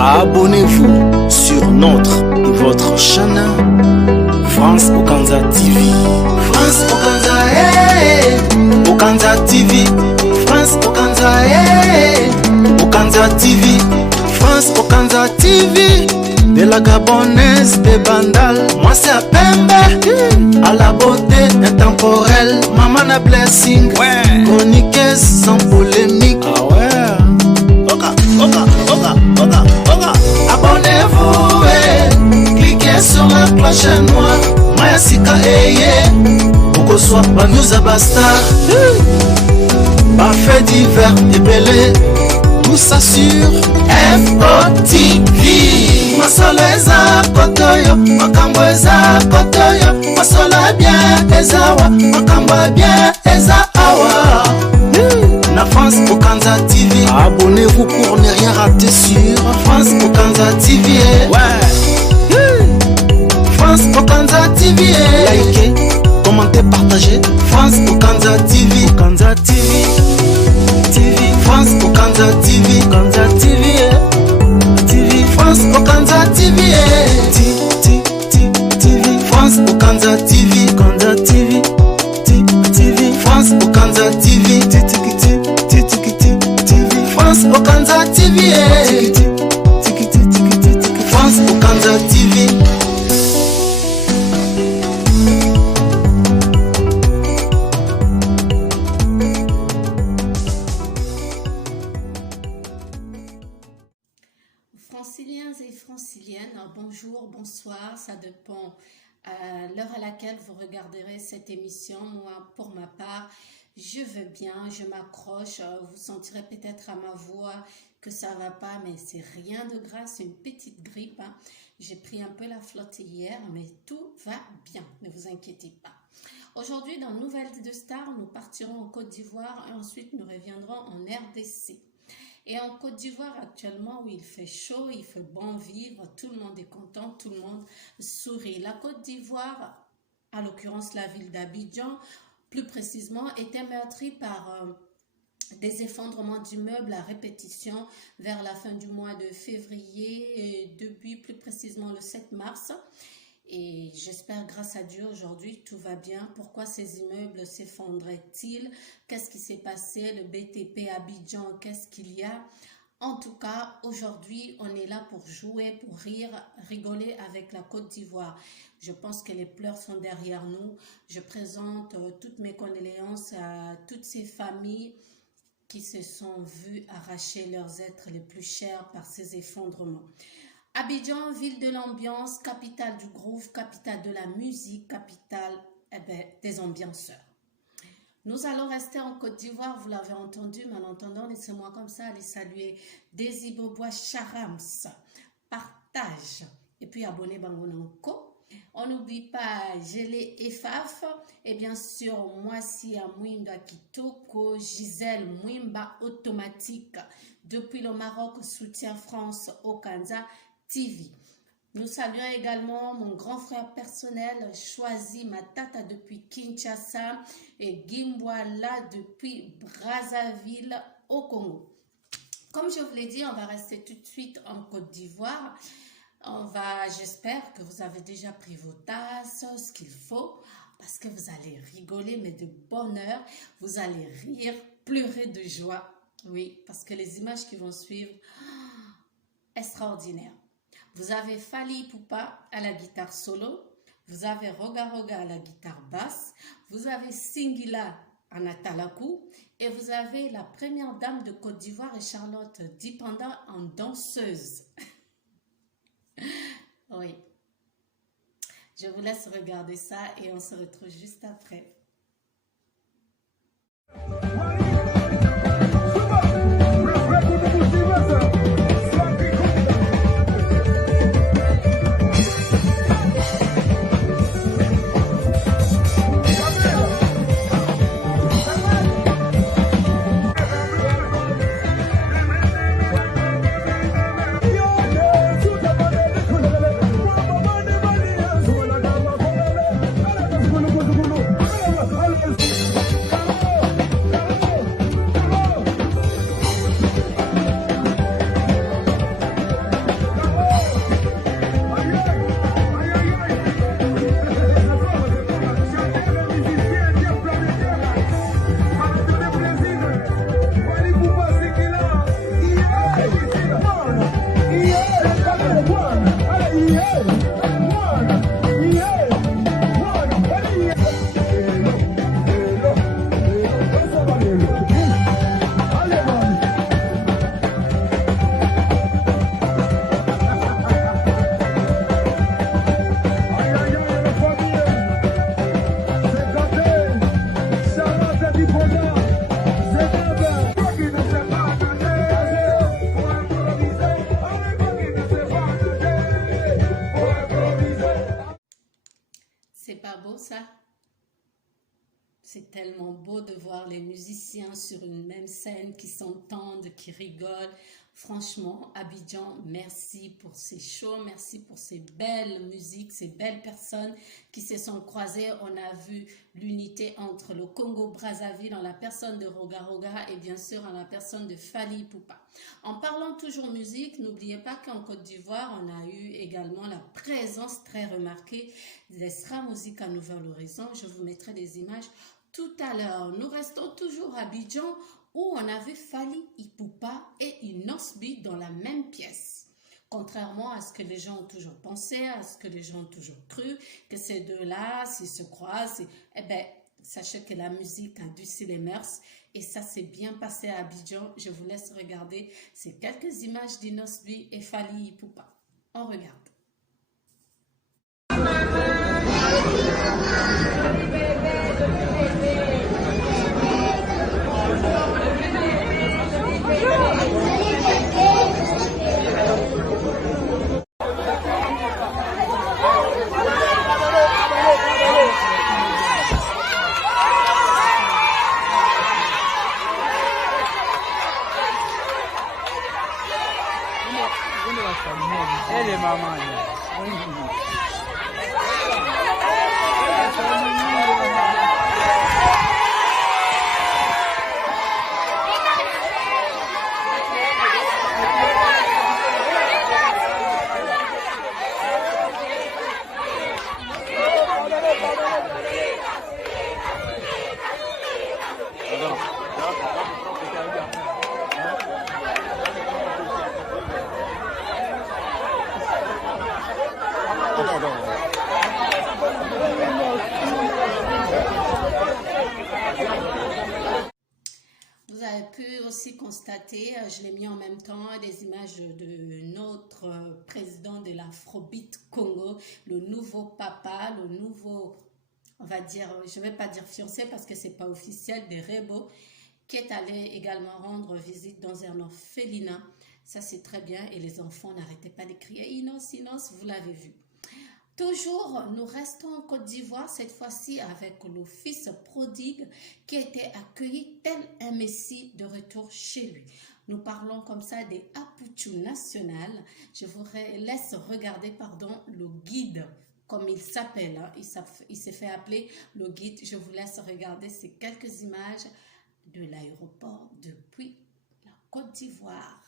Abonnez-vous sur notre et votre chaîne France Okanza TV. France Okanza, Okanza TV. France Okanza, Okanza TV. France Okanza TV. De la Gabonaise de Bandal, moi c'est à Pembe, à la beauté intemporelle, maman a blessing, chroniqueuse sans polémique. Ah ouais. Oka, oka, oka, oka, oka. Abonnez-vous, cliquez sur la cloche noire, Maya Sika Eye, pour soit pas news à Bastard, pas fait divers et belé, tout ça sur FOTV. Masolo eza kotoyo, makambo eza kotoyo, masolo bien ezawa, makambo bien eza awa. Na France Okanza TV, abonnez-vous pour ne rien rater sur France Okanza TV. Ouais. France Okanza TV. Likez, commentez, partagez. France Okanza TV. Okanza TV. TV. France Okanza TV. Okanza TV. France Okanza TV. TV. France Okanza TV. Okanza TV. TV. France Okanza TV. France Okanza TV. France Okanza TV. Franciliens et franciliennes, bonjour, bonsoir, ça dépend l'heure à laquelle vous regarderez cette émission. Moi, pour ma part, je vais bien, je m'accroche, vous sentirez peut-être à ma voix que ça va pas, mais c'est rien de grave, c'est une petite grippe. Hein. J'ai pris un peu la flotte hier, mais tout va bien, ne vous inquiétez pas. Aujourd'hui, dans Nouvelles de Star, nous partirons en Côte d'Ivoire et ensuite nous reviendrons en RDC. Et en Côte d'Ivoire, actuellement, où il fait chaud, il fait bon vivre, tout le monde est content, tout le monde sourit. La Côte d'Ivoire, à l'occurrence la ville d'Abidjan, plus précisément, était meurtrie par des effondrements d'immeubles à répétition vers la fin du mois de février, et depuis plus précisément le 7 mars. Et j'espère, grâce à Dieu, aujourd'hui, tout va bien. Pourquoi ces immeubles s'effondraient-ils? Qu'est-ce qui s'est passé? Le BTP Abidjan, qu'est-ce qu'il y a? En tout cas, aujourd'hui, on est là pour jouer, pour rire, rigoler avec la Côte d'Ivoire. Je pense que les pleurs sont derrière nous. Je présente toutes mes condoléances à toutes ces familles qui se sont vues arracher leurs êtres les plus chers par ces effondrements. Abidjan, ville de l'ambiance, capitale du groove, capitale de la musique, capitale des ambianceurs. Nous allons rester en Côte d'Ivoire, vous l'avez entendu, mais en entendant, laissez-moi comme ça aller saluer Desi Bobois Charams, partage, et puis abonnez Bangonanko. On n'oublie pas Gelé Efaf, et bien sûr, Moissi Amouinda Kitoko, Gisèle Mouimba Automatique, depuis le Maroc, soutien France Okanza TV. Nous saluons également mon grand frère personnel, Choisi Matata depuis Kinshasa et Gimbwala depuis Brazzaville au Congo. Comme je vous l'ai dit, on va rester tout de suite en Côte d'Ivoire. J'espère que vous avez déjà pris vos tasses, ce qu'il faut, parce que vous allez rigoler, mais de bonheur. Vous allez rire, pleurer de joie. Oui, parce que les images qui vont suivre, extraordinaires. Vous avez Fali Poupa à la guitare solo, vous avez Roga Roga à la guitare basse, vous avez Singila en atalakou et vous avez la première dame de Côte d'Ivoire et Charlotte Dipanda en danseuse. Oui. Je vous laisse regarder ça et on se retrouve juste après. ça? C'est tellement beau de voir les musiciens sur une même scène qui s'entendent, qui rigolent. Franchement, Abidjan, merci pour ces shows, merci pour ces belles musiques, ces belles personnes qui se sont croisées. On a vu l'unité entre le Congo-Brazzaville en la personne de Roga Roga et bien sûr en la personne de Fally Ipupa. En parlant toujours musique, n'oubliez pas qu'en Côte d'Ivoire, on a eu également la présence très remarquée des Sra Musique à Nouvel Horizon. Je vous mettrai des images tout à l'heure. Nous restons toujours à Abidjan où on avait Fally Ipupa et Inosbi dans la même pièce. Contrairement à ce que les gens ont toujours pensé, à ce que les gens ont toujours cru, que ces deux-là, s'ils se croisent, eh bien, sachez que la musique adoucit les mœurs et ça s'est bien passé à Abidjan. Je vous laisse regarder ces quelques images d'Inosbi et Fally Ipupa. On regarde. Elle est maman. Vous avez pu aussi constater, je l'ai mis en même temps, des images de notre président de l'Afrobeat Congo, le nouveau papa, le nouveau, on va dire, je ne vais pas dire fiancé parce que ce n'est pas officiel, de Rebo, qui est allé également rendre visite dans un orphelinat. Ça, c'est très bien. Et les enfants n'arrêtaient pas de crier « Inos, Inos », vous l'avez vu. Toujours, nous restons en Côte d'Ivoire, cette fois-ci avec le fils prodigue qui était accueilli tel un messie de retour chez lui. Nous parlons comme ça des Apuchou national. Je vous laisse regarder, le guide, comme il s'appelle. Hein. Il s'est fait appeler le guide. Je vous laisse regarder ces quelques images de l'aéroport depuis la Côte d'Ivoire.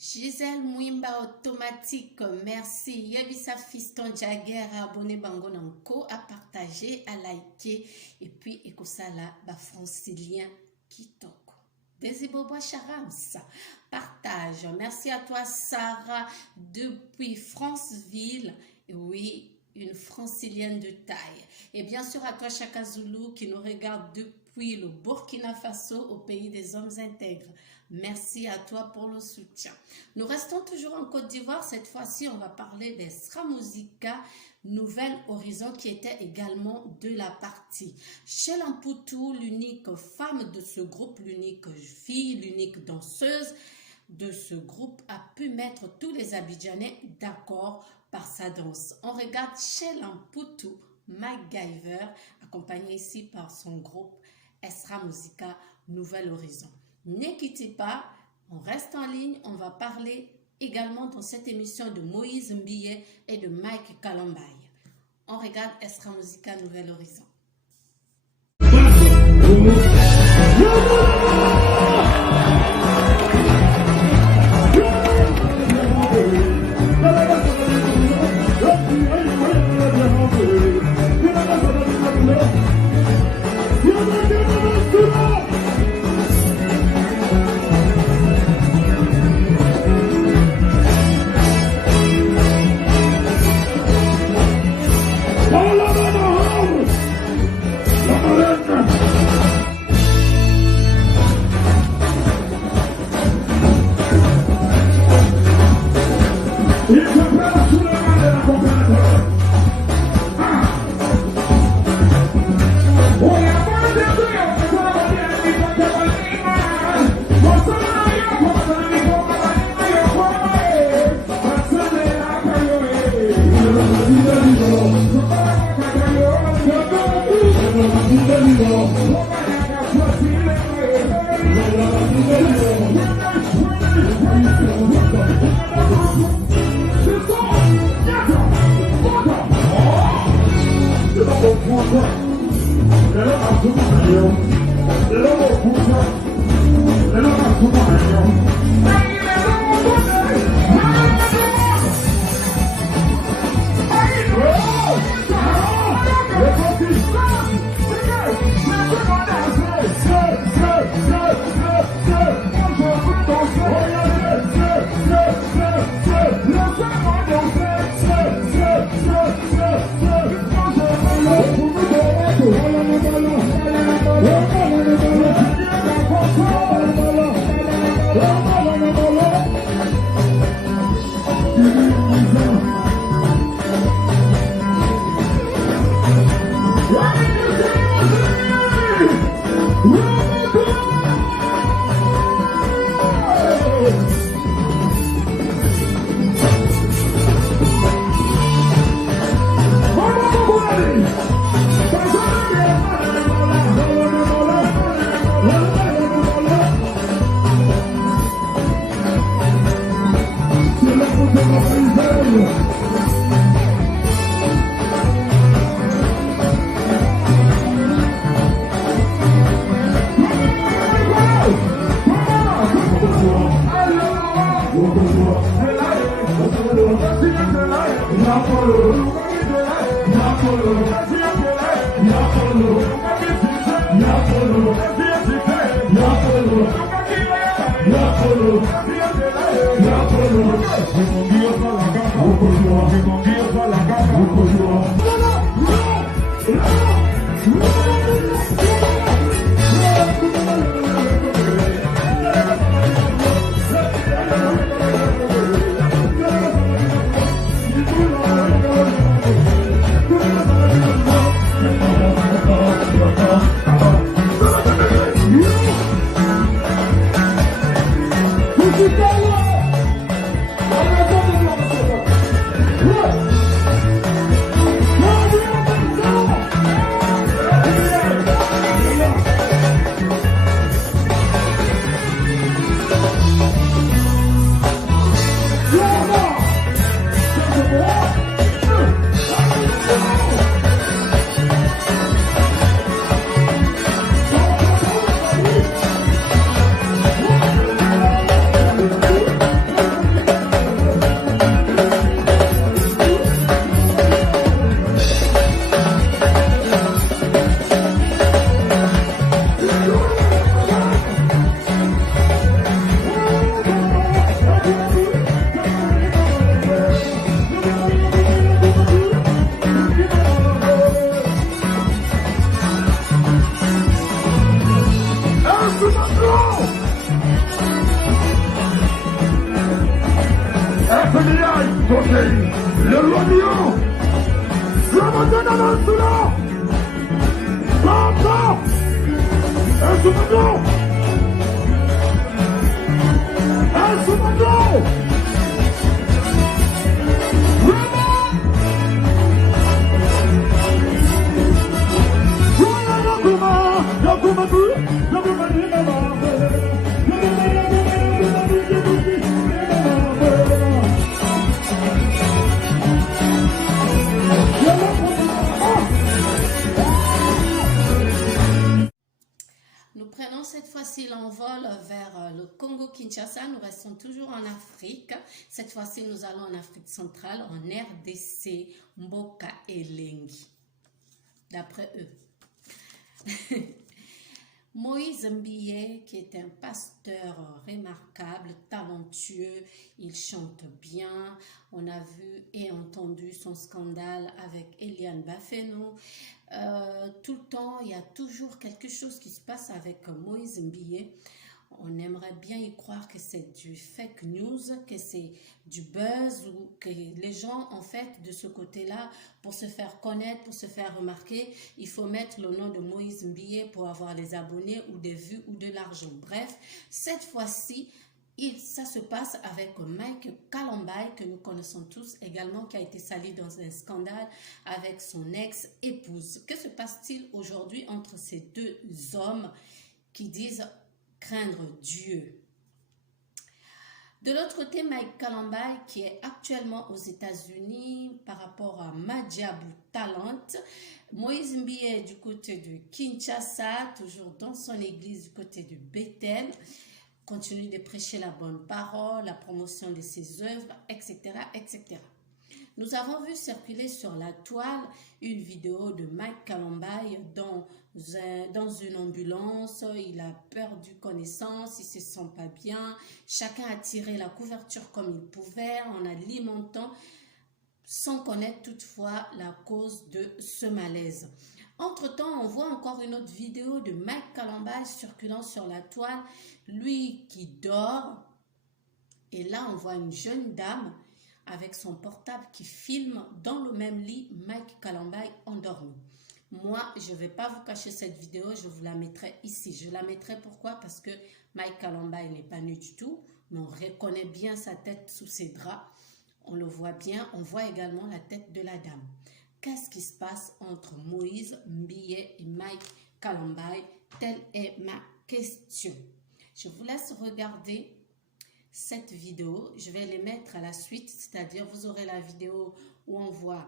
Gisèle Mouimba automatique, merci. Yebisa Fiston Jagger, abonné Bango Nanko, à partager, à liker. Et puis, Ekosala, francilien Kitoko. Desibobo Charams, partage. Merci à toi, Sarah, depuis Franceville. Oui, une francilienne de taille. Et bien sûr, à toi, Chaka Zulu, qui nous regarde depuis le Burkina Faso, au pays des hommes intègres. Merci à toi pour le soutien. Nous restons toujours en Côte d'Ivoire. Cette fois-ci, on va parler des Sra Musica Nouvel Horizon qui était également de la partie. Chelle Amputu, l'unique femme de ce groupe, l'unique fille, l'unique danseuse de ce groupe a pu mettre tous les Abidjanais d'accord par sa danse. On regarde Chelle Amputu, MacGyver, accompagné ici par son groupe Sra Musica Nouvel Horizon. Ne quittez pas, on reste en ligne, on va parler également dans cette émission de Moïse Mbiye et de Mike Kalambay. On regarde Sra Musica Nouvel Horizon. Le roi lion, Ramadana Mansura, Papa, Esumando, Esumando, Nous prenons cette fois-ci l'envol vers le Congo-Kinshasa. Nous restons toujours en Afrique. Cette fois-ci, nous allons en Afrique centrale, en RDC, Mboka et Lengi. D'après eux. Moïse Mbiye, qui est un pasteur remarquable, talentueux, il chante bien. On a vu et entendu son scandale avec Eliane Bafeno. Tout le temps, il y a toujours quelque chose qui se passe avec Moïse Mbiye. On aimerait bien y croire que c'est du fake news, que c'est du buzz ou que les gens, en fait, de ce côté-là, pour se faire connaître, pour se faire remarquer, il faut mettre le nom de Moïse Mbiyé pour avoir des abonnés ou des vues ou de l'argent. Bref, cette fois-ci, ça se passe avec Mike Kalambay, que nous connaissons tous également, qui a été sali dans un scandale avec son ex-épouse. Que se passe-t-il aujourd'hui entre ces deux hommes qui disent craindre Dieu? De l'autre côté, Mike Kalambay, qui est actuellement aux États-Unis par rapport à Madjabou Talent. Moïse Mbiyé du côté de Kinshasa, toujours dans son église du côté de Bethel, continue de prêcher la bonne parole, la promotion de ses œuvres, etc., etc. Nous avons vu circuler sur la toile une vidéo de Mike Kalambay dans une ambulance. Il a perdu connaissance, il ne se sent pas bien. Chacun a tiré la couverture comme il pouvait en alimentant, sans connaître toutefois la cause de ce malaise. Entre-temps, on voit encore une autre vidéo de Mike Kalambay circulant sur la toile, lui qui dort. Et là, on voit une jeune dame avec son portable qui filme dans le même lit Mike Kalambay endormi. Moi, je ne vais pas vous cacher cette vidéo, je vous la mettrai ici. Je la mettrai pourquoi? Parce que Mike Kalambay n'est pas nu du tout, mais on reconnaît bien sa tête sous ses draps. On le voit bien, on voit également la tête de la dame. Qu'est-ce qui se passe entre Moïse Mbiyé et Mike Kalambay? Telle est ma question. Je vous laisse regarder cette vidéo. Je vais les mettre à la suite, c'est-à-dire vous aurez la vidéo où on voit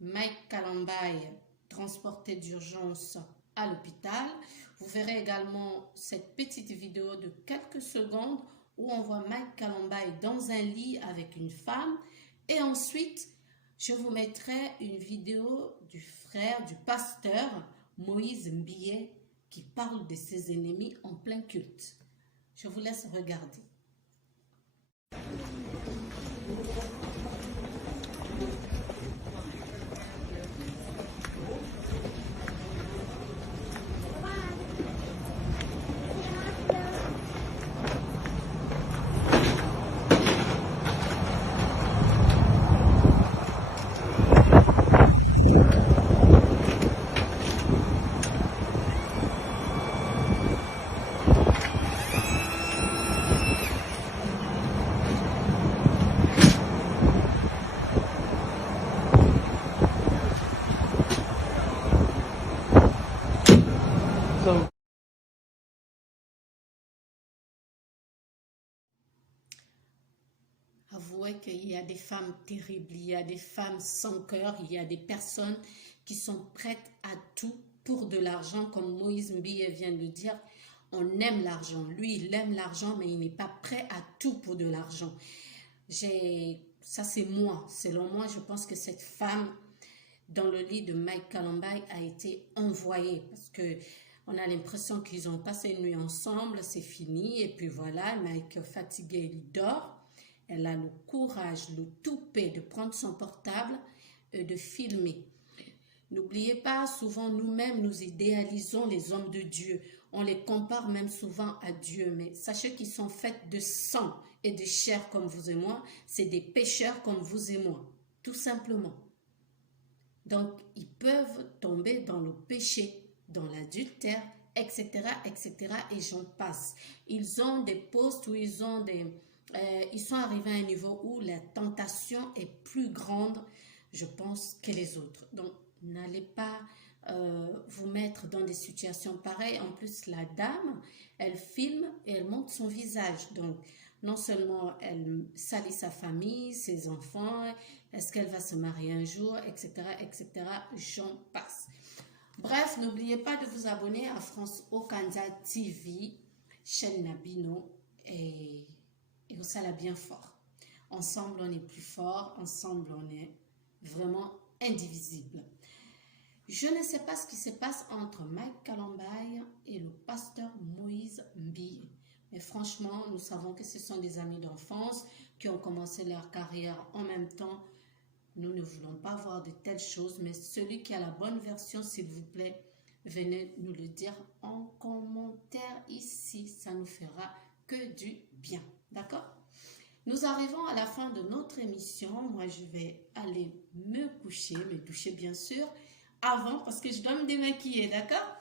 Mike Kalambay transporté d'urgence à l'hôpital. Vous verrez également cette petite vidéo de quelques secondes où on voit Mike Kalambay dans un lit avec une femme. Et ensuite, je vous mettrai une vidéo du frère, du pasteur Moïse Mbiyé qui parle de ses ennemis en plein culte. Je vous laisse regarder. Avouez qu'il y a des femmes terribles, il y a des femmes sans cœur, il y a des personnes qui sont prêtes à tout pour de l'argent, comme Moïse Mbiyé vient de dire. On aime l'argent, lui il aime l'argent, mais il n'est pas prêt à tout pour de l'argent. Ça c'est moi, selon moi, je pense que cette femme dans le lit de Mike Kalambay a été envoyée, parce que on a l'impression qu'ils ont passé une nuit ensemble, c'est fini, et puis voilà, Mike fatigué, il dort. Elle a le courage, le toupet de prendre son portable et de filmer. N'oubliez pas, souvent nous-mêmes, nous idéalisons les hommes de Dieu. On les compare même souvent à Dieu. Mais sachez qu'ils sont faits de sang et de chair comme vous et moi. C'est des pécheurs comme vous et moi, tout simplement. Donc, ils peuvent tomber dans le péché, dans l'adultère, etc., etc. Et j'en passe. Ils ont des postes où ils sont arrivés à un niveau où la tentation est plus grande, je pense, que les autres. Donc, n'allez pas vous mettre dans des situations pareilles. En plus, la dame, elle filme et elle montre son visage. Donc, non seulement elle salit sa famille, ses enfants, est-ce qu'elle va se marier un jour, etc., etc. J'en passe. Bref, n'oubliez pas de vous abonner à France Okanza TV, chaîne Nabino, et on s'alla bien fort. Ensemble, on est plus fort. Ensemble, on est vraiment indivisible. Je ne sais pas ce qui se passe entre Mike Kalambay et le pasteur Moïse Mbiyé. Mais franchement, nous savons que ce sont des amis d'enfance qui ont commencé leur carrière en même temps. Nous ne voulons pas voir de telles choses, mais celui qui a la bonne version, s'il vous plaît, venez nous le dire en commentaire ici. ici, ça nous fera que du bien. D'accord? Nous arrivons à la fin de notre émission. Moi, je vais aller me coucher, me doucher bien sûr, avant parce que je dois me démaquiller, d'accord?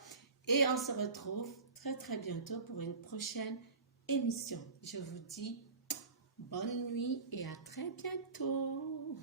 Et on se retrouve très très bientôt pour une prochaine émission. Je vous dis bonne nuit et à très bientôt.